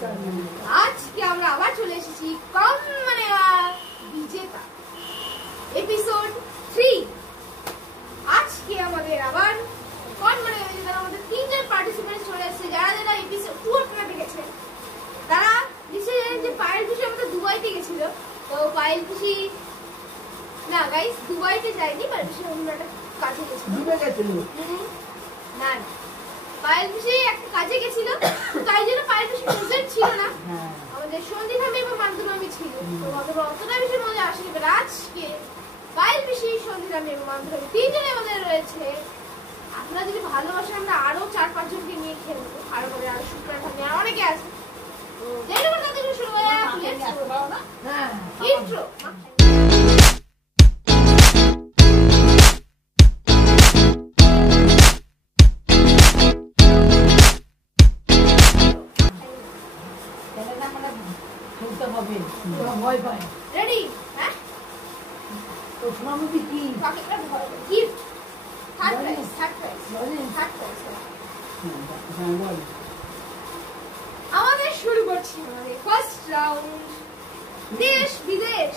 আজকে আমরা আবার চলে এসেছি কম মানে বিজেতা এপিসোড 3। আজকে আমাদের আবার কম মানে বিজেতা আমাদের তিনজন পার্টিসিপেন্ট চলে এসেছে, যারা যারা এপিসোড 2 আপনারা দেখেছেন তারা নিশ্চয়ই জানেন যে পায়েল খুশি আমাদের দুবাইতে গেছিল। তো পায়েল খুশি না গাইস দুবাইতে যায়নি, পায়েল খুশি অন্য একটা কাজে গেছিল। না পায়েল খুশি একটা কাজে গেছিল, তাই জন্য পায়েল খুশি প্রেজেন্ট ছিল না। আমাদের সন্দীপ আমি এবং মান্তুর আমি ছিল, তো আমাদের অতটা বেশি মজা আসেনি। এবার আজকে পায়েল খুশি, সন্দীপ আমি এবং মান্তুর আমি তিনজনে আমাদের রয়েছে। আপনারা যদি ভালোবাসেন আমরা আরো 4-5 জনকে নিয়ে খেলবো, আরো করে আরো শুক্রবার থাকবে আর অনেকে আছে। দেরি করে না দেখলে শুরু করা ইন্ট্রো। রেডি? হ্যাঁ তোমার মধ্যে কি গিফট থার্ড প্রাইজ। আমাদের শুরু করছি আমাদের ফার্স্ট রাউন্ড, দেশ বিদেশ।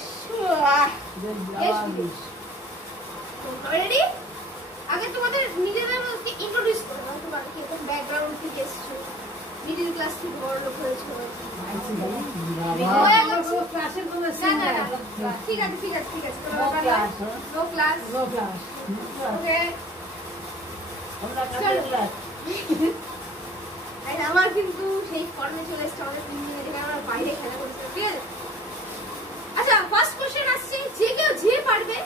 রেডি? আগে তোমাদের নিজেদের মধ্যে ইন্ট্রোডিউস করো, তোমার কি কোন ব্যাকগ্রাউন্ড থেকে এসেছো, মিডল ক্লাস থেকে বড় লোক হয়েছো। ঠিক আছে নো ক্লাস ওকে। আমার কিন্তু সেই ফর্মে চলে এসছে আমাদের 3 দিনের যেখানে আমরা বাইরে খেলা করছিলাম, ঠিক আছে? আচ্ছা ফার্স্ট কোশ্চেন আসছে, যে কেউ যে পারবে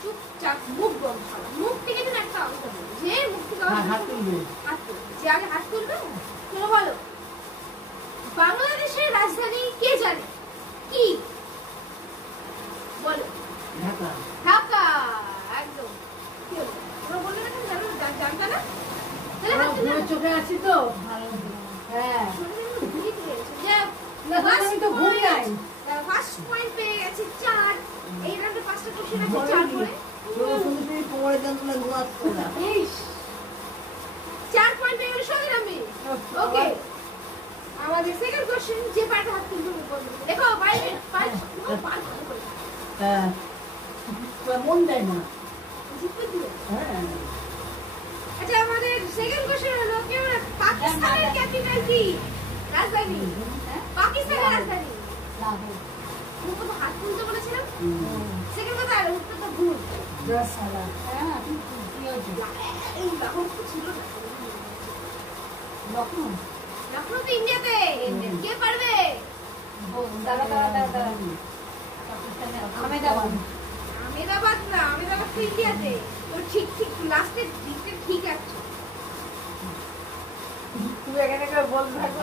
চুপচাপ মুখ বন্ধ করো, মুখ থেকে যেন একটা আওয়াজ হবে, যে মুখ থেকে হাত তুলবে, যে আগে হাত তুলবে চলো বলো। বাংলাদেশের রাজধানী কে জানে? কি বলো? ঢাকা। ঢাকা একদম। কি হলো তোমরা বললে না জানতা না? তাহলে চোখে আছি তো ভালো। হ্যাঁ আমি তো ঘুম নাই। ফার্স্ট পয়েন্ট পেয়ে গেছে 4। এই রাউন্ডে 5টা কোশ্চেন আছে 4 করে। তুমি পড়ে দেন না ঘুমাচ্ছ না। 4 পয়েন্ট পেয়ে গেল সঙ্গে আমি। ওকে আমাদের সেকেন্ড কোশ্চেন, যে পারবে হাত তুলবে বলবে। দেখো বাইরে পাঁচ হ্যাঁ মন দেয় না জিততে দিবে। হ্যাঁ আচ্ছা আমাদের সেকেন্ড কোশ্চেন হলো কেউ পাকিস্তানের ক্যাপিটাল কি? রাজধানী পাকিস্তানের রাজধানী লাহোর। তুমি তো হাত তুলতে বলেছিলাম। সেকেন্ড কথা আর উত্তর তো ভুল। দশালা। হ্যাঁ তুমি কি হচ্ছে? এই লাহোর তো ছিল না। লখনৌ। লখনৌ তো ইন্ডিয়াতে। কে পারবে? দাদা পাকিস্তানে আহমেদাবাদ। আহমেদাবাদ না, আহমেদাবাদ তো ইন্ডিয়াতে। তো ঠিক লাস্টের দিকটা ঠিক আছে। তুমি এখানে করে বলতে থাকো,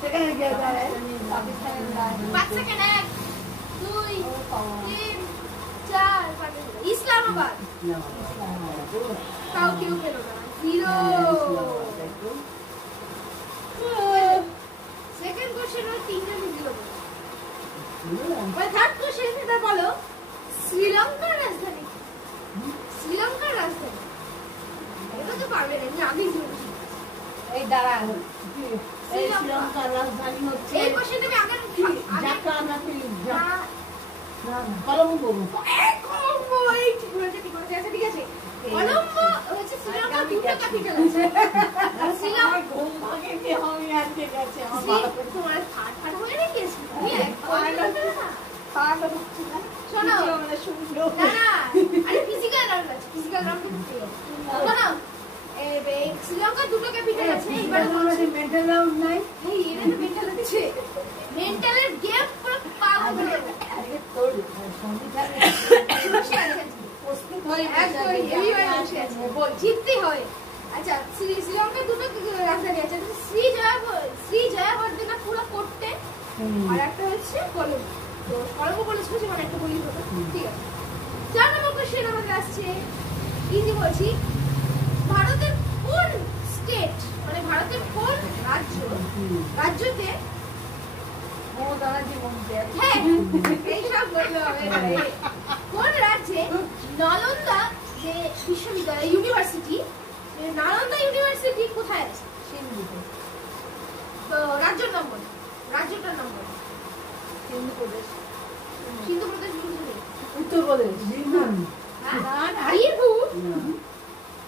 সেখানে গিয়ে দাঁড়ায় পাকিস্তানের রাজধানী। 5 সেকেন্ড 1 2 3 4 ইসলামাবাদ। তাও কেউ পেল না, 0। সেকেন্ড কোশ্চেন হলো 3 জন দিল। থার্ড কোশ্চেন এটা বলো, শ্রীলঙ্কার রাজধানী। শ্রীলঙ্কার রাজধানী এটা তো পারবে না, আমি আগেই বলেছি। এই দাঁড়ান, শ্রীলঙ্কার রাজধানী হচ্ছে এই কোশ্চেন আমি আগে ঢাকা নাকি কলম্বো। কলম্বো এই ঠিক বলেছে। আচ্ছা ঠিক আছে, কলম্বো হচ্ছে শ্রীলঙ্কার দুটো ক্যাপিটাল আছে। শ্রীলঙ্কা ঘুম ভাগে কি হবে আজকে গেছে আমার তোমার ফাট হয়ে গেছে। শোনো মানে শুনলো না আরে ফিজিক্যাল রাউন্ড আছে, ফিজিক্যাল রাউন্ড করতে শোনো এই শ্রীলঙ্কার দুটো ক্যাপিটাল আছে। এবারে বলছি মেন্টাল রাউন্ড নাই। এই এর মেন্টাল আছে, মেন্টালের গেম পুরো পাগল হয়ে যাবে। আরে তোর সংবিধানে প্রস্তুত হয়ে একদম হেভি হয়ে বসে আছে, বল জিততে হয়। আচ্ছা শ্রীলঙ্কার দুটো রাজধানী আছে, শ্রীজয়াবর্ধনা পুরো করতে, আর একটা হচ্ছে কলম্বো। তো কলম্বো বলেছিল যে মানে একটা বলি হতো, ঠিক আছে। 4 নম্বর কোশ্চেন আমাদের আসছে, ইজি বলছি, ভারতের কোন স্টেট মানে ভারতের কোন রাজ্যতে হ্যাঁ এইসব বললে হবে না। কোন রাজ্যে নালন্দা যে বিশ্ববিদ্যালয় ইউনিভার্সিটি, নালন্দা ইউনিভার্সিটি কোথায় আছে? তো রাজ্যের নাম বলো। সিন্ধু প্রদেশ বুঝলি? উত্তরপ্রদেশ বীরভূম হ্যাঁ? বীরভূম?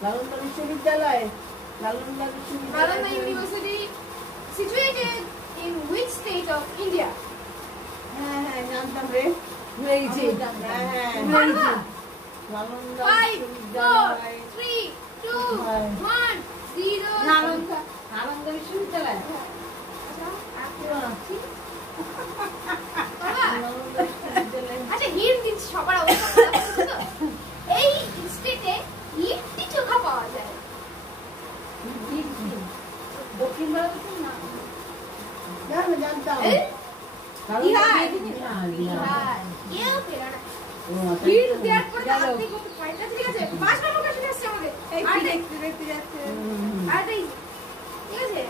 নালন্দা বিশ্ববিদ্যালয় নালন্দা Nalanda বিশ্ববিদ্যালয় University situated in which state of India? হ্যাঁ হ্যাঁ জানতাম রে ভুলে গেছি হ্যাঁ হ্যাঁ ভুলে Papa, গেছি নালন্দা 5, 4, বিশ্ববিদ্যালয় 3, 2, 1, 0. নালন্দা নালন্দা বিশ্ববিদ্যালয় বাবা, নালন্দা বিশ্ববিদ্যালয় আচ্ছা হিট দিচ্ছি সবার অবস্থা খারাপ হচ্ছে তো। এই স্টেটে লিট্টি চোখা পাওয়া যায়। দক্ষিণ ভারতে না না জানতাম এই? বিহার। বিহার বিহার। কেউ পেলো না। ও হিট দেওয়ার পর গেল। হাত থেকে কিন্তু পয়েন্টটা ঠিক আছে? 5 নম্বর কোশ্চেন আসছে আমাদের। এই আর দেখতে দেখতে যাচ্ছে আরেকটা easy। ঠিক আছে?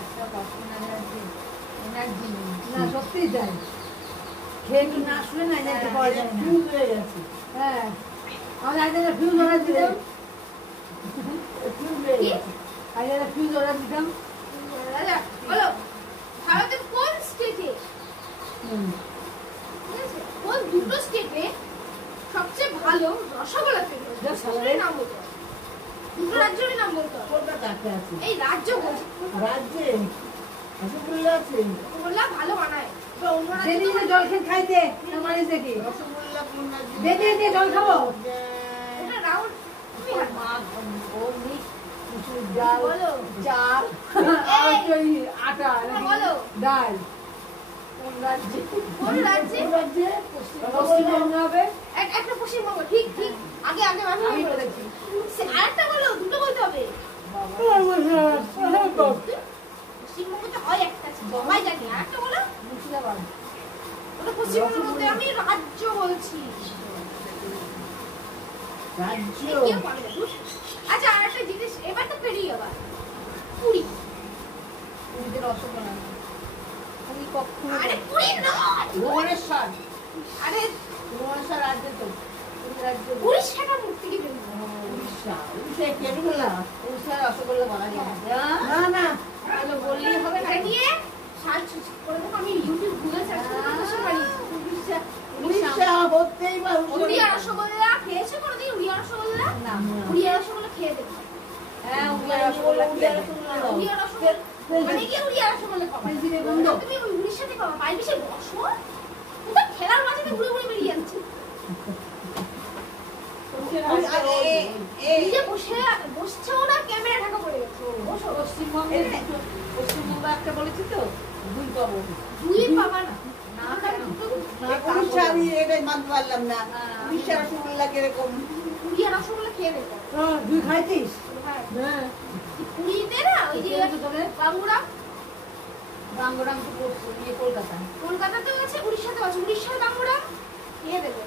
একটা কখন এনার্জি না সত্যি তাই খেয়ে কি না শুনে না যেতে পাওয়া যায় না ফিউজ হয়ে গেছে হ্যাঁ আমরা আগে ফিউজ অর্ডার দিতাম ফিউজ হয়ে গেছে আগে ফিউজ অর্ডার দিতাম রাজা, বলো, ভারতের কোন স্টেটে, ঠিক আছে, কোন দুটো স্টেটে সবচেয়ে ভালো রসগোল্লা তৈরি হয়? দুটোরই নাম বলতে হবে। দুটো রাজ্যেরই নাম বলতে হবে। কলকাতাতে আছে এই রাজ্য বলছি। রাজ্যে রসগোল্লা আছে রসগোল্লা ভালো বানায়। এবার অন্য রাজ্যে দেদি তো জল খেয়ে খাইতে আমার দেখি রসগোল্লা কোন রাজ্যে? দেদি দে জল খাবো ওটা রাউন্ড তুমি হাঁটো। ও মিক্স কিছু ডাল বলো। চাল আর হচ্ছে ওই আটা নাকি বলো। ডাল কোন রাজ্যে কোন রাজ্যে? কোন রাজ্যে পশ্চিমবঙ্গ হবে একটা পশ্চিমবঙ্গ, ঠিক ঠিক। আগে আগে আমি আমি বলেছি। বলেছি আরেকটা বলো, দুটো বলতে হবে। পশ্চিমবঙ্গতে হয় একটা, সবাই জানি। আরেকটা বলো। মুর্শিদাবাদ ওটা পশ্চিমবঙ্গের মধ্যে, আমি রাজ্য বলছি। রাজ্য এই কেউ পারে না, ধুর। আচ্ছা আরেকটা জিনিস, এবার তো পেরিয়ে আবার পুরী। পুরীতে রসগোল্লা পুরী কখনো আরে পুরী নয়, ভুবনেশ্বর আরে ভুবনেশ্বর রাজ্যে তো পুরী রাজ্যে উড়িষ্যাটা মূর্তি কি বলবো? উড়িষ্যা উড়িষ্যায় কেরুলা উড়িষ্যার রসগোল্লা বলা যায় না না তাহলে বললেই হবে না এটা নিয়ে সার্চ করে দেখো, আমি ইউটিউব গুগল সার্চ করে দেখতে পারি। উড়িষ্যা হতেই বা উড়িয়া রসগোল্লা খেয়েছো কোনোদিন? উড়িয়া রসগোল্লা? না উড়িয়া রসগোল্লা খেয়ে দেখো। হ্যাঁ উড়িয়া রসগোল্লা উড়িয়া রসগোল্লা মানে কি উড়িয়া রসগোল্লা খাবা? তুমি ওই উড়িষ্যাতে খাবা, পাইল বেশি বসো, কোথাও খেলার মাঝে ঘুরে ঘুরে বেরিয়ে যাচ্ছে। নিজে বসছেও না, ক্যামেরা ঢাকা পড়ে গেছে। বসো। পশ্চিমবঙ্গে পশ্চিমবঙ্গ একটা বলেছি তো দুই পাবো দুই পাবা না। না কেন? উড়িষ্যা আমি এটাই মানতে পারলাম না। উড়িষ্যা রসগোল্লা কিরকম? উড়িয়া রসগোল্লা খেয়ে দেখো। দুই খাইতিস হ্যাঁ। হ্যাঁ পুরীতে না ওই যে বাঙ্গুরাম, বাঙ্গরাম তো কলকাতা কলকাতাতেও আছে, উড়িষ্যাতেও আছে। উড়িষ্যার বাঙ্গুরাম খেয়ে দেখো।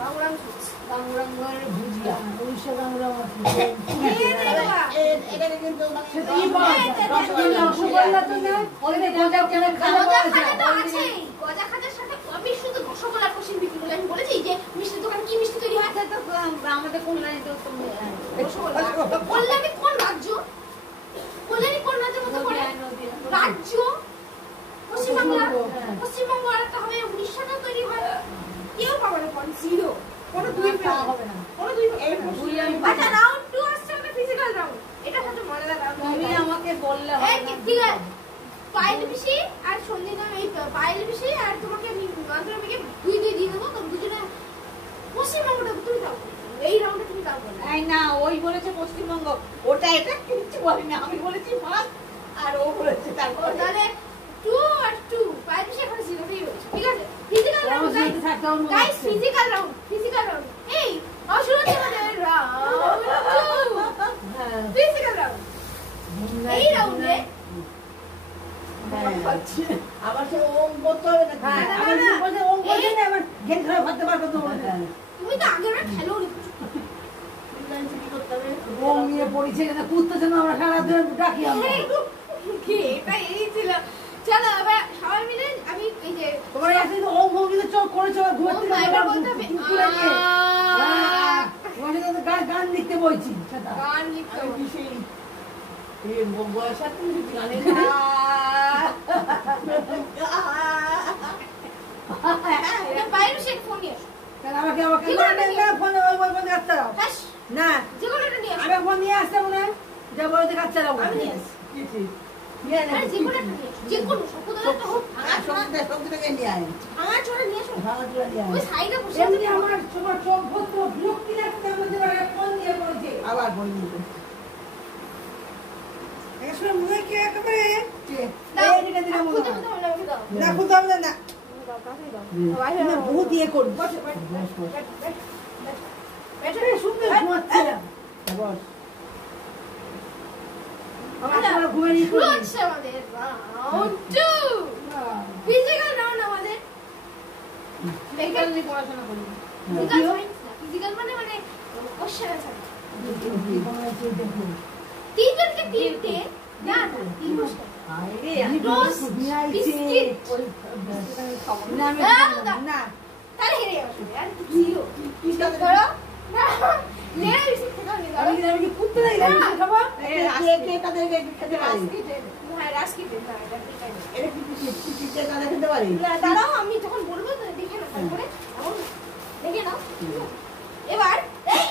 বাঙ্গুরাম সুইটস। বাঙ্গরাম ভুজিয়া উড়িষ্যা বাঙ্গরাম খেয়ে দেখবা। এখানে কিন্তু সেটা কি পাওয়া যায়? রসগোল্লা তো না ওখানে গজা কেন খাওয়া গজা যায় খাজা তো আছেই। গজা খাজার সাথে আমি শুধু রসগোল্লার কোশ্চেন বিক্রি করি। আমি বলেছি যে মিষ্টির দোকান কি মিষ্টি তৈরি হয়? আমাদের কল্যাণী তো রসগোল্লা। কল্যাণী কোন রাজ্য? কল্যাণী কোন রাজ্যের মধ্যে পড়ে? রাজ্য পশ্চিমবাংলা। পশ্চিমবঙ্গ আর একটা হবে, উড়িষ্যাটা তৈরি হয়। কেউ পাবে না, পয়েন্ট জিরো। কোনো দুই খাওয়া পাবে হবে না কোনো দুই পাবে না। ভুল আমি আচ্ছা রাউন্ড 2 আসছে, আমাদের ফিজিক্যাল রাউন্ড। এটা সবচেয়ে মজাদার রাউন্ড। তুমি আমাকে বললে হবে না ঠিক আছে। পায়েল পিসি আর সঞ্জিতা, এই পায়েল পিসি আর তোমাকে আমি মাধ্যমিকে দুই দিয়ে দেবো। তুমি দুজনে পশ্চিমবঙ্গটা তুমি দাও। এই রাউন্ডে তুমি দাও বলো। এই না ওই বলেছে পশ্চিমবঙ্গ, ওটা এটা কিচ্ছু বলেনি। আমি বলেছি মাছ আর ও বলেছে ও তারপরে তাহলে 2 আর 2 পায়েল পিসি এখন জিরোতেই রয়েছে। ঠিক আছে, physical round guys, physical round, physical round. এই শুরু হচ্ছে আমাদের রাউন্ড 2 ফিজিক্যাল রাউন্ড। এই রাউন্ডে আবার সে ওম করতে হবে না। হ্যাঁ না, আমার না, কি বলছে ওম বলছে না আমার গেম খেলা ভাবতে পারবো তো তুমি তো আগের বার খেলো নি। ওম নিয়ে পড়েছে না কুত্তেছে না আমরা সারা দিন ডাকি আমরা কি এটা এই ছিল। চলো এবার সবাই মিলে আমি এই যে তোমার কাছে তো ওম ওম কিন্তু চোখ করেছো ঘুরতে ওম না, এবার বলতে হবে তোমার সাথে তো গান লিখতে বলছি সেটা গান লিখতে হবে। বয়স আর তুমি গানে এটা বাইরে সে ফোন নিয়ে আসো। কেন আমাকে আমাকে ফোন ওই ফোন রাখতে দাও হ্যাঁ, না যে কোনো একটা নিয়ে আসো। আমি ফোন নিয়ে আসতে মনে যা বলে তো কাচ্চা দাও আমি নিয়ে আসি। নিয়ে নে আরে যে কোনো একটা নিয়ে আসো। যে কোনো সবুদার একটা হোক। সবজিটাকে নিয়ে আয় আমার ছোট নিয়ে আসো। ভালো করে নিয়ে ওই আয় সাইডে বসে এমনি আমার তোমার চোখ ভর্তি বিরক্তি লাগছে আমাদের ফোন দিয়ে বলছে আবার বলি নিতে এসব মুখে কি একেবারে দাও, এদিকে দিলে মনে খুলতে হয়। খুলতে হবে না, আমাকে দাও। না খুলতে হবে না দাও, কাছেই দাও। হুম। বাইরে না, দাও। বহুত ইয়ে করবি। বসো, বসো, বস, বস। বসো, বসো। এটা সুন্দর ঘুমাচ্ছিলাম। বস। আমার তোমার ঘুমে নিয়ে শুরু পড়ি। হচ্ছে আমাদের round two। Physical round আমাদের। Physical নিয়ে পড়াশোনা করি। Physical science না, physical মানে question answer। তিনজনকে তিনটে, না, না, তিন বসতে। আরে, Toast, biscuit। না, আমি না, না। তাহলে হেরে যাবে শুধু, আর zero। ধরো, না, লেরা biscuit খেতে হবে, ধরো। আমি কি কুত্তে নাই লাগে খাবো? কে তাদেরকে খেতে পারি হ্যাঁ, রাস্কিট, না, এটা ঠিক আছে। এটা কি তাদের খেতে পারি না, দাঁড়াও, আমি যখন বলবো তো দেখে নাও, তারপরে এমন দেখে নাও। এবার এই,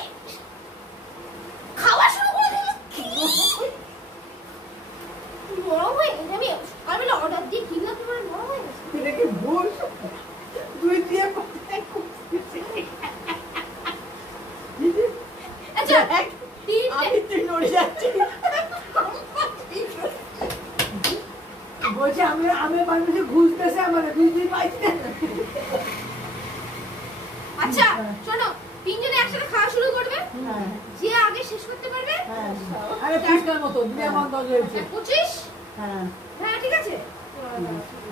খাওয়া শুরু করে দিল। নরম হয়ে গেছে। আমি সকালবেলা অর্ডার দিয়ে কিনলাম, তোমার নরম হয়ে গেছে। এটা কি ভুল দুই দিয়ে আচ্ছা, তিনটে। আমি তুই নড়ে যাচ্ছি বলছে আমি মানুষে ঘুষতেছে আমার বুঝতেই পাইছি না। আচ্ছা, শোনো, তিনজনে একসাথে খাওয়া শুরু করবে। হ্যাঁ, যে আগে শেষ করতে পারবে হ্যাঁ। আরে ফুচকার মতো দুনিয়া বন্ধ হয়েছে। 25। হ্যাঁ। হ্যাঁ, ঠিক আছে।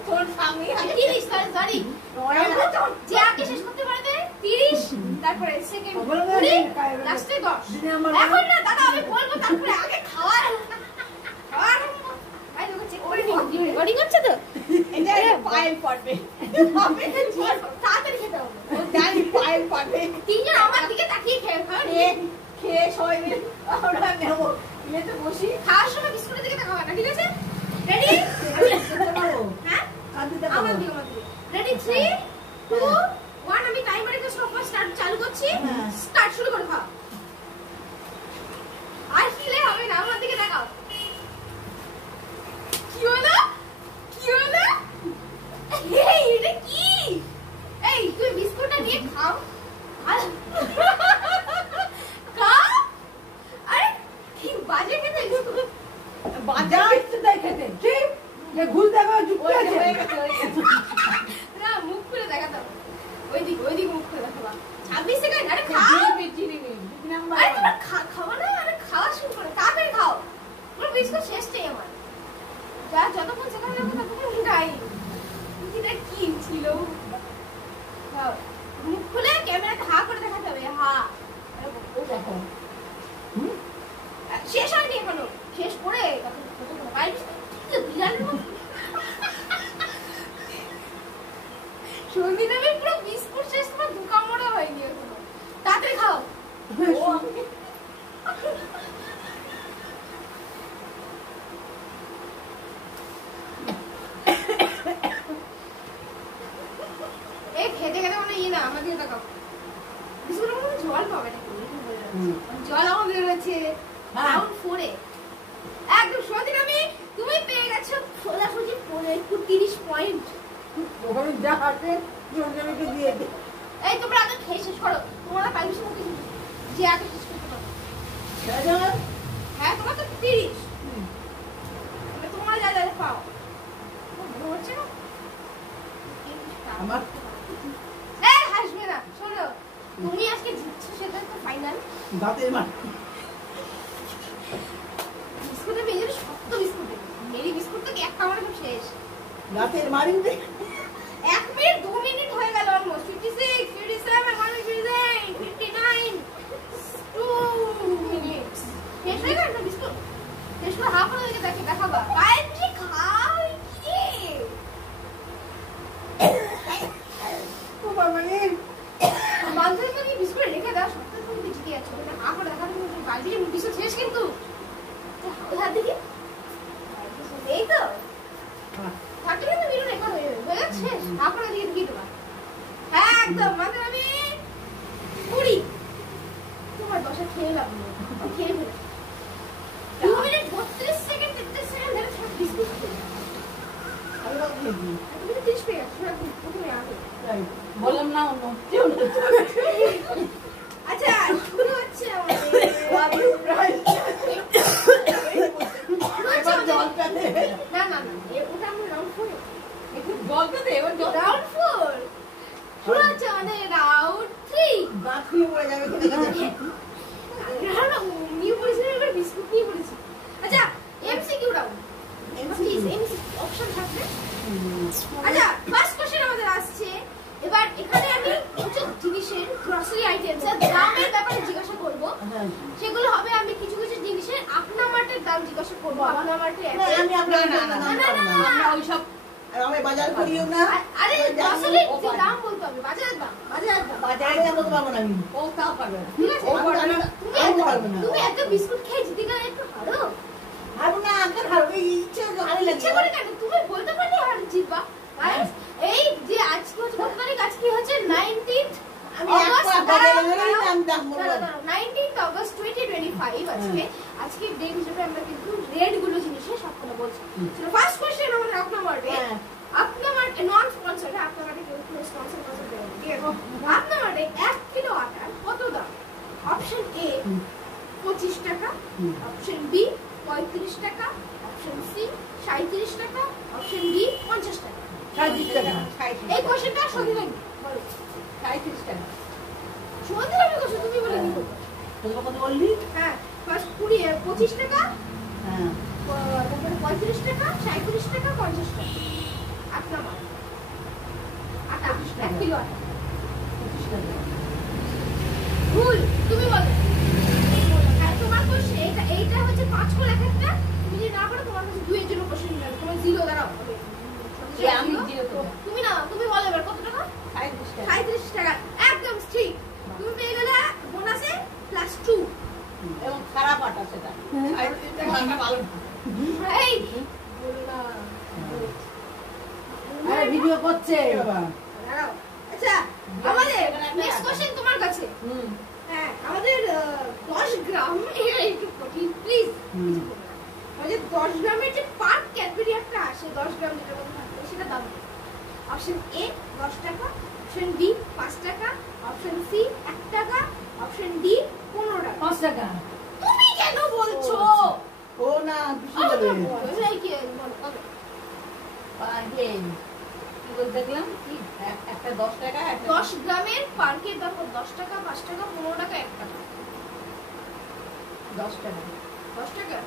তোর স্বামী 30, সরি। যে আগে শেষ করতে পারবে 30, তারপরে সেকেন্ড বলো না, 20, কায়- লাস্টে 10। দিনে আমার এখন না দাদা, আমি বলবো, তারপরে আগে খাওয়ার ভাই তোকে চেক করে নিই, রেকর্ডিং হচ্ছে তো। এটা পায়েল পড়বে তাড়াতাড়ি খেতে হবে। ও জানি পায়েল পড়বে তিনজন আমার দিকে তাকিয়ে খেয়ে খাবে। খেয়ে সবাই মিলে আমরা নেবো ইয়েতে বসি খাওয়ার সময় বিস্কুটের দিকে তাকাবে না, ঠিক আছে? রেডি? হ্যাঁ, আমার দিকে, আমার দিকে। রেডি? 3, 2, 1, আমি টাইমারে জাস্ট স্টার্ট চালু করছি। হ্যাঁ। স্টার্ট শুরু করো, খাও। আর খেলে হবে না, আমার দিকে তাকাও। কি হলো? কি হলো? এই, এটা কি? এই, তুমি বিস্কুটটা নিয়ে খাও। খাও। আরে, কি বাজে খেতে বিস্কুট। যা ইচ্ছে তাই খেতে। ঠিক? এ ঘুষ দেখো যুক্ত আছে। না, মুখ খুলে দেখাতে হবে। ওইদিক মুখ খুলে দেখাবা। 26 সেকেন্ড, আরে খাও। আরে তোমার খাওয়া না, আরে খাওয়া শুরু করো, তাড়াতাড়ি খাও। পুরো বিস্কুট শেষ চাই আমার। যা যতক্ষণ সেখানে যাবো ততক্ষণ খাই। এটা কি ছিল? খাও। মুখ খুলে ক্যামেরাতে হা করে দেখাতে হবে, হা। আরে ও দেখো। শেষ হয়নি এখনো। শেষ করে কতক্ষণ খাই বিড়ালের মতো। সন্দীপ আমি পুরো বিস্কুট শেষ, তোমার দুকা মোড়া হয়নি এখনো। তাড়াতাড়ি খাও। এই খেতে খেতে মানে ইয়ে না, আমার দিকে তাকাও। বিস্কুটের মধ্যে জল পাবে নাকি? জল আমার বেরোচ্ছে রাউন্ড 4 এ। একদম সন্দীপ আমি, তুমি পেয়ে গেছো সোজাসুজি 30 পয়েন্ট। ওখানে যা আছে জনজনকে দিয়ে দে। এই তোমরা আগে খেয়ে শেষ করো, তোমরা পাইবিস মতো যে আগে শেষ করতে পারো। হ্যাঁ, তোমার তো 30। তোমরা যা যা পাও হচ্ছে না। আমার এই হাসবে না, শোনো, তুমি আজকে জিতছো, সেটা তো ফাইনাল। দাঁতের মার। বিস্কুটের মেজের শক্ত বিস্কুট, মেরি বিস্কুট তো এক কামড়ে সব শেষ। দাঁতের মারিবে। 1 মিনিট 2 মিনিট হয়ে গেল অলমোস্ট। 56, 57, 58, 59, 2 মিনিটস। শেষ হয়ে গেল না বিস্কুট? শেষ করে হাফ হয়ে গেছে, দেখে দেখাবা। কাল কি খাও কি? ও বাবা রে। বান্ধবী তো কি বিস্কুট রেখে দাও, সত্যি তুমি জিতে যাচ্ছ। ওটা হাফ করে দেখাতে তুমি বালতি বিস্কুট শেষ কিন্তু। হাত দেখি। এই তো। হ্যাঁ। জিজ্ঞাসা করবো আপনার মাঠে না, আমি আপনার না, জন্য না, দাম না, করবো না, না। না। আমরা ওইসব আর আমি বাজার করিও না। আরে জানি, আসলে ও যে পারে। দাম বলতে হবে বাজারের দাম বাজারের দাম বাজারে দাম বলতে পারবো না আমি। ও তাও পারবে না। ঠিক আছে ও পারবে না, তুমি আমি এত- পারবো না। তুমি এত বিস্কুট খেয়ে জিতে গেলে একটু হারো হারবো না, আগে হারবো, এই ইচ্ছে ভালো ইচ্ছে লাগে। করে কেন তুমি বলতে পারলে আর জিতবা Guys, এই যে আজকে হচ্ছে কত তারিখ আজকে হচ্ছে 19th আমি অগস্ট একবার বাজারে গেলেই দাম বলবো। 19th অগস্ট 2025 আজকে ডেট হিসেবে আমরা কিন্তু রেড গুলো জিনিসে সবগুলো বলছি ফার্স্ট কোশ্চেন আমাদের আপনার মার্টে হ্যাঁ। আপনার মার্টে নন স্পন্সর আপনার মার্টে কেউ স্পন্সর দেবে না, ঠিক আছে আপনার মার্টে 1 কিলো আটার কত দাম অপশন এ 25 টাকা অপশন বি 35 টাকা অপশন সি 37 টাকা অপশন ডি 50 টাকা 37 টাকা। এই কোশ্চেনটা সত্যি লাগবে বলো 37 টাকা। সত্যি লাগবে কোশ্চেন তুমি বলে দিও তোর কত বললি? হ্যাঁ ফার্স্ট 25 টাকা হ্যাঁ। তারপরে 35 টাকা 37 টাকা 50 টাকা আপনার মাল আটা 1 কিলো আটা 25 টাকা। ভুল তুমি বলো হ্যাঁ তোমার কোশ্চেন এইটা হচ্ছে 5 করে এক একটা তুমি যদি না পারো তোমার কাছে 2 এর জন্য কোশ্চেন নিয়ে যাবে তোমার জিরো দাঁড়াও হবে এ আমি জিরো তো। তুমি না তুমি বলো এবার কত টাকা 37 টাকা। 37 টাকা একদম ঠিক তুমি পেয়ে গেলে বোনাসে +2 এবং খারাপ আটা সেটা। 37 টাকা আটা ভালো না। এই বলো না আরে ভিডিও করছে এ বাবা। দাঁড়াও আচ্ছা আমাদের নেক্সট কোশ্চেন তোমার কাছে হুম। হ্যাঁ আমাদের 10 গ্রাম এটা একটু কঠিন প্লিজ হুম। আমাদের 10 গ্রামের যে পার ক্যাডবেরি একটা আসে 10 গ্রাম যেটা মধ্যে থাকে সেটা দাম অপশন এ 10 টাকা অপশন বি 5 টাকা অপশন সি 1 টাকা অপশন ডি 15 টাকা 5 টাকা। তুমি কেন বলছো ও না, কিছু আমার তো বলবে। বোঝাই কি বলো কত? পারবে। কি বল দেখলাম? কি? একটা 10 টাকা, একটা 10 গ্রামের পার্কের দাম 10 টাকা 5 টাকা 15 টাকা 1 টাকা 10 টাকা। 10 টাকা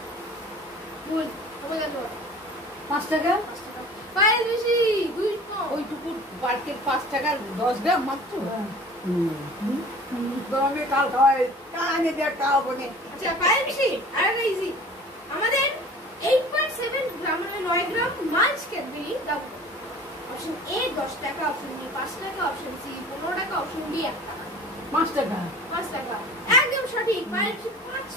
ভুল তুমি কেন 5 টাকা। 5 টাকা পায়েল বেশি 2 কম ওইটুকু পার্কের 5 টাকার 10 গ্রাম মাত্র। গরমে কাল খাওয়াই, কানে দেখ খাওয়া বনে। আচ্ছা পায়েল বেশি আর একটা ইজি আমাদের 8.7 গ্রাম মানে 9 গ্রাম মাল্চ ক্যাডবেরি দাম অপশন এ 10 টাকা অপশন বি 5 টাকা অপশন সি 15 টাকা অপশন ডি 1 টাকা 5 টাকা। 5 টাকা একদম সঠিক পায়েল ঠিক 5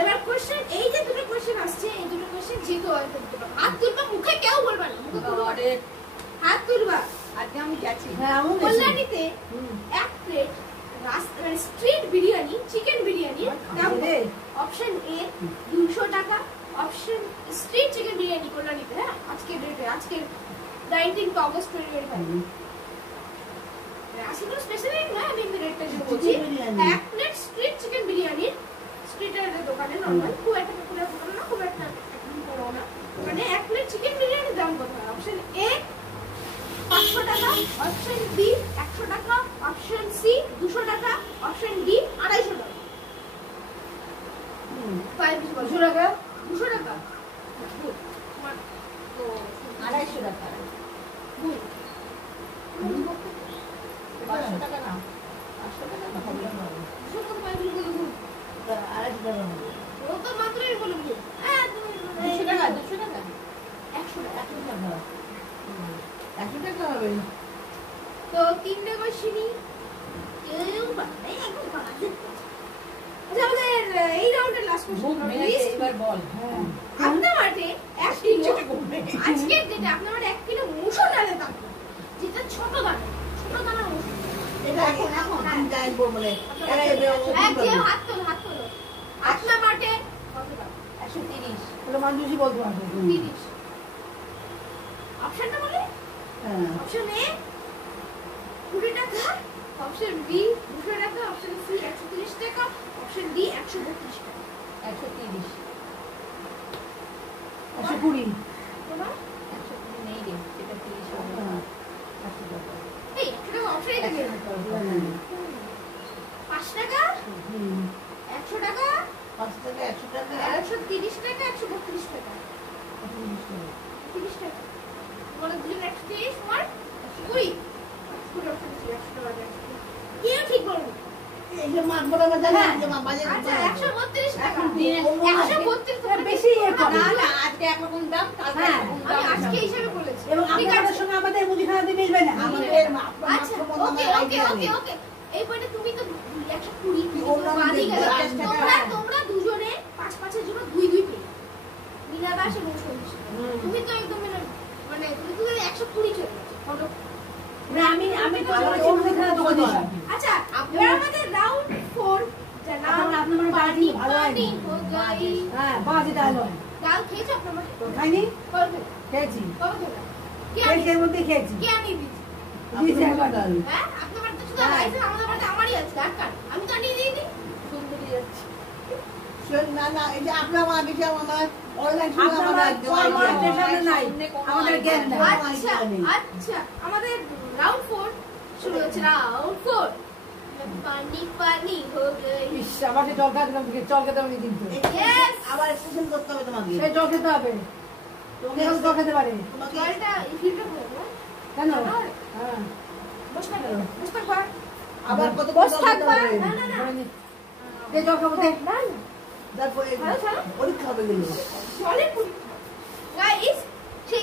এবার কোশ্চেন এই যে দুটো কোশ্চেন আসছে এই দুটো কোশ্চেন যে কেউ আনসার দিতে পারবে হাত তুলবা মুখে কেউ বলবা না মুখে তুলবা না। আরে হাত তুলবা আজকে আমি যাচ্ছি। হ্যাঁ আমি বেশি। কল্যাণীতে এক plate street biryani chicken biryani দাম রে। অপশন এ 200 টাকা অপশন স্ট্রিট চিকেন বিরিয়ানি কল্যাণীতে হ্যাঁ আজকের ডেটে আজকের 19th অগস্ট 2025 আসলে স্পেশালি না আমি রেটটা যে বলছি Chicken biryani। এক প্লেট স্ট্রিট চিকেন বিরিয়ানি স্ট্রিটের দোকানে নরমাল খুব একটা পপুলার দোকান না খুব একটা একদম বড় না মানে এক প্লেট চিকেন বিরিয়ানির দাম কত অপশন এ 500 টাকা অপশন বি 100 টাকা অপশন সি 200 টাকা অপশন ডি 250 টাকা পাই বেশি বলো 200 টাকা। 200 টাকা ভুল। তোমার তো 250 টাকা। ভুল। 500 টাকা না। 500 টাকা না হবে না। 200 টাকা পাই বেশি বলে ভুল। 250 টাকা হবে। ও তো মাত্রই বলে ভুল। হ্যাঁ তুমি 200 টাকা, 200 টাকা। 100 টাকা 100 টাকা। 100 টাকা হবে। তো তিনটে কোশ্চেনই কেউ পারে একদম বাজে আচ্ছা আমাদের এই রাউন্ডের লাস্ট মুখ কোশ্চেন ভেঙেছে, এবার বল। হ্যাঁ। আপনার মাঠে 1 কিলো আজকের ডেটে আপনার মাঠে 1 কিলো মুসুর ডালের দাম কত? যেটা ছোট দানার মুসুর এটা এখন আমি চাইবো বলে। এরা এবে এক যে হাত তোলো আপনার মাঠে কত দাম 130। ওটা মানুষই বলতে পারবে। 30 অপশনটা বলে হ্যাঁ। অপশন এ 20 টাকা অপশন বি 200 টাকা অপশন সি 130 টাকা অপশন ডি 132 টাকা 130। 120। তোমার 120 নেই রে, সেটা 30 হবে। হ্যাঁ। 80 টাকা। এই একটা অপশনই থাকে 5 টাকা হুম। 100 টাকা 5 টাকা, 100 টাকা, 130 টাকা 132 টাকা 130 টাকা। 30 টাকা বলে দুজন 130 তোমার 20 পুরো অপশন ছিল 100 টাকা কেউ ঠিক বলুন এই যে মাছ বড় বাজার না, এই যে বাজারে আচ্ছা 132 টাকা দিনে 132 টাকা বেশি ইয়ে করে। না না আজকে একরকম দাম কালকে হ্যাঁ, একরকম আমি দাম আজকে হিসাবে বলেছি এবং ঠিক আপনাদের আছে সঙ্গে আমাদের মুদিখানাতে মিলবে না। আমাদের আচ্ছা ওকে ওকে ওকে ওকে এই পয়েন্টে তুমি তো 120 অন্যান্য বাদি গেল 50 টাকা। তোমরা দুজনে 5-5 এর জন্য 2-2 পেয়ে মিনা দাস এবং সঞ্জিত তুমি তো একদম মানে তুমি তো 120 চলে গেছো ফটো না, আমি তো বলেছি মুদিখানা দোকানে যাবো। আচ্ছা এবার আমাদের রাউন্ড 4 জানা এখন আপনার মানে বাড়ি ভালো হয়নি। গাই হ্যাঁ, বাজি ডাল হয়। ডাল খেয়েছো আপনার মানে তো খাইনি? কবে খেয়েছি। কবে খেলা কে খেয়েছি, এর মধ্যে খেয়েছি। কে আনি দিয়েছে দিয়েছি একবার। হ্যাঁ আপনার বাড়িতে শুধু লাইসেন্স আমাদের বাড়িতে আমারই আছে ডাক্তার আমি তো আনিয়ে দিইনি সুন্দরী যাচ্ছে শোন, না না, এই যে আপনার মা দেখি আমার অনলাইন আপনার আমার স্টেশনে নাই, আমাদের জ্ঞান নাই। আচ্ছা আচ্ছা আমাদের রাউন্ড 4 শুরু হচ্ছে রাউন্ড 4 পানি পানি হো গই ইস, আমাকে জল খাওয়াতে হবে, জল খেতে হবে কিন্তু। Yes! আবার স্টেশন করতে হবে তোমাকে। সেই জল খেতে হবে। কেউ জল খেতে পারে। তোমাকে জলটা ফিল্টার করে দাও কেন? হ্যাঁ। বসে থাকো বসে থাকো আবার কত বস জল থাকবা খেতে হবে? না না না দে জল খাবো, দে। না না তারপরে ছাড়ো। পরীক্ষা হবে গেল। জলে গাইস সে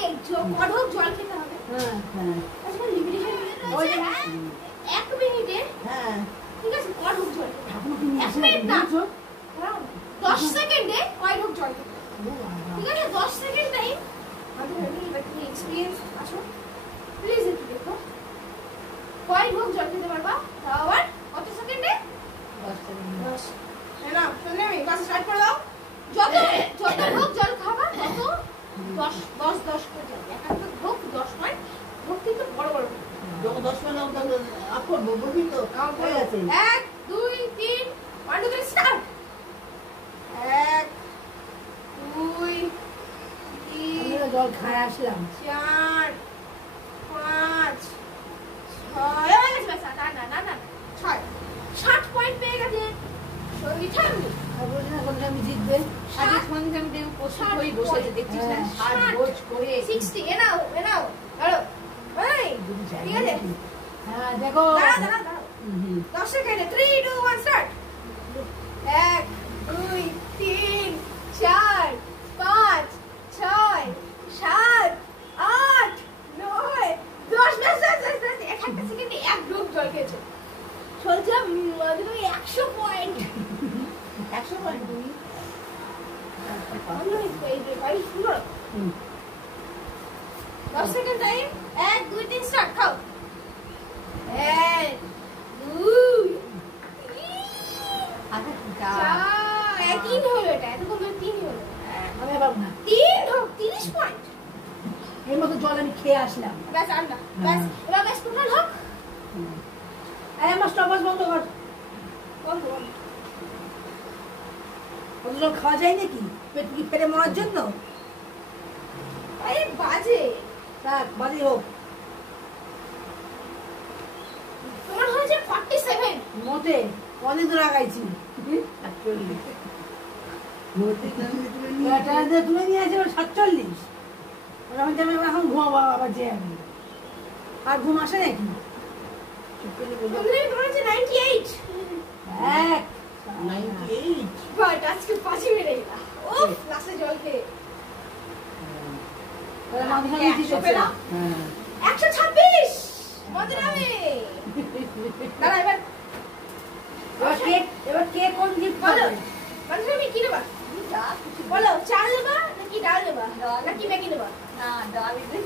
কড়ক জল খেতে হবে হ্যাঁ। হ্যাঁ আচ্ছা লিমিটেশন ওই রয়েছে যে- 1 মিনিটে হ্যাঁ ঠিক আছে কড়ক জল খেতে হবে। এখনো কি নিয়ে এক আসে মিনিট না। বুঝছো? 10 সেকেন্ডে কড়ক জল খেতে হবে। ঠিক আছে 10 সেকেন্ড টাইম আমাদের এবার কি এক্সপেরিয়েন্স আসো প্লিজ একটু দেখো কয় ঢোক জল খেতে পারবা তাও আবার কত সেকেন্ডে 10 না শুনলে আমি বাস স্টার্ট করে দাও যত যত ঢোক জল খাবা তত 10 করে যাবে এক একটা ঢোক 10 নয় ঢোক কিন্তু বড় বড় যখন 10 মিনিট তাহলে আপন বলবি তো হয়ে গেছে। 1 2 3 1 2 3 স্টার্ট 1 2 3 আমরা জল খায় আসলাম। 4 5 6 না 6 60 পয়েন্ট পেয়ে গেছে সঙ্গী ঠাম্মি আর বলছি না কোনটা আমি জিতবে? আজকে সন্ধ্যে আমি প্রস্তুত হয়ে বসেছে দেখছিস না হ্যাঁ। সাজগোজ করে 60 এনাও দাঁড়ো এই ঠিক আছে হ্যাঁ, দেখো। দাঁড়াও 10 সেকেন্ডে 3 2 1 স্টার্ট 1 2 3 4 5 6 7 8 9 10 ব্যাস এক একটা সেকেন্ডে এক ঢোক জল খেয়েছো চলছে তুমি 100 পয়েন্ট 100 পয়েন্ট তুমি হুম। 10 সেকেন্ড টাইম 1 2 3 স্টার্ট খাও 1 2 তিন হলো এটা এতক্ষণ ধরে 3 হলো আমি আর পারবো না। 3 ঢোক 30 পয়েন্ট এর মতো জল আমি খেয়ে আসলাম। ব্যাস আর না ব্যাস এবার ব্যাস টোটাল হোক এই আমার স্টপাস বন্ধ কর। বন্ধ বন্ধ কত জল খাওয়া যায় নাকি পেট কি ফেলে মরার জন্য? আরে বাজে থাক, বাজি হোক। তোমার হয়েছে 47 মোটে অনেক দূর আগাইছি। অ্যাকচুয়ালি নদী তুমি নিয়ে এটা যে তুলে নিয়ে আসে 47। ওরা আমি যাবে এখন ঘুমাবো আবার যে আমি। আর ঘুম আসে নাকি? চুপলে বলো তুমি তোমার হয়েছে 98 এক 98 বাট আজকে পাঁচই মেরে গেলা ও লাস্টে জল খেয়ে তাহলে মাঝে মাঝে জিতেছে। পেলাম। হ্যাঁ 126 মজা নামে দাঁড়া এবার এবার কে কোন গিফট বলো করবে? মজা নামে কি নেবা যা কিছু বলো চাল নেবা নাকি ডাল নেবা ডাল। নাকি ম্যাগি নেবা না ডাল দে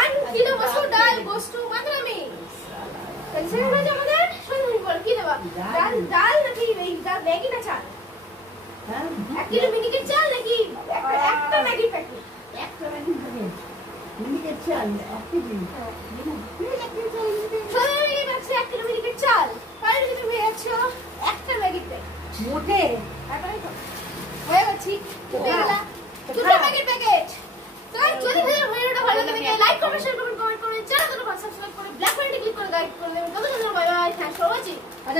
1 কিলো মসুর ডাল গোস টু মাদ্রামি টেনশন হয়ে যাবে আমাদের শুনুন বল কি নেবা ডাল ডাল নাকি এই ডাল ম্যাগি না চাল হ্যাঁ 1 কিলো মিনিকেট চাল নাকি একটা ম্যাগি প্যাকেট একটা ম্যাগি প্যাকেট। মিনিকেট চাল আপনি দিন সবাই ভাবছে 1 কিলো মিনিকেট চাল তাহলে যদি তুমি যাচ্ছ একটা ম্যাগি প্যাকেট মোটে তারপরে তো হয়ে গেছি তুমি গেলা দুটো ম্যাগি প্যাকেট তাই যদি ভিডিওটা ভালো লাগে লাইক করবেন শেয়ার করবেন কমেন্ট করবেন চ্যানেলটা সাবস্ক্রাইব করে ব্ল্যাক বাটনে ক্লিক করে গাইড করে দেবেন ততক্ষণ bye bye thanks for watching